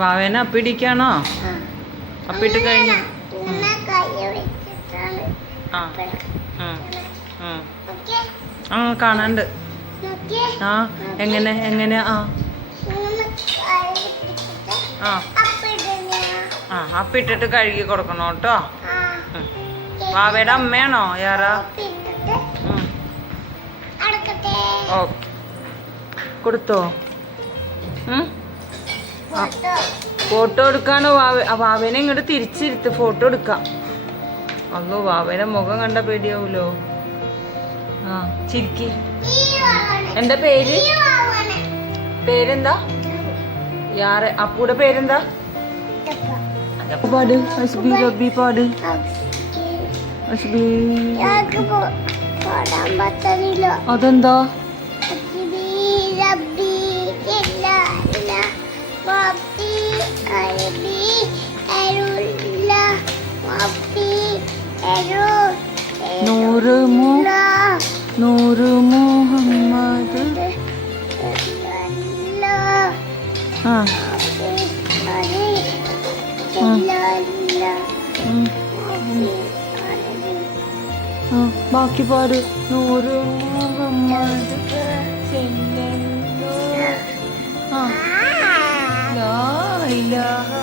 വാവേനെ അപ്പിടിക്കാണോ? അപ്പിട്ട് കഴിഞ്ഞു. ആ കാണാണ്ട്. ആ എങ്ങനെ എങ്ങനെ? ആ അപ്പിട്ടിട്ട് കഴുകി കൊടുക്കണോ കേട്ടോ. വാവയുടെ അമ്മയാണോ യാറാ? ഓക്കെ കൊടുത്തോ? ഫോട്ടോ എടുക്കാനോ? വാവേനെ ഇങ്ങോട്ട് തിരിച്ചിരുത്ത്, ഫോട്ടോ എടുക്കാം. അല്ലോ വാവേനെ മുഖം കണ്ട പേടിയാവൂലോ. ആ ചിരിക്കി. എന്താ പേര്? പേരെന്താ? യാറെ അപ്പൂടെ പേരെന്താ? പാട് ഹസ്ബി റബ്ബി പാട്. ഹസ്ബി അതെന്താ? നൂറ് മുഹമ്മദ്. ബാക്കി പാട്. നൂറ് മുഹമ്മദ് ലാ ഇലാഹ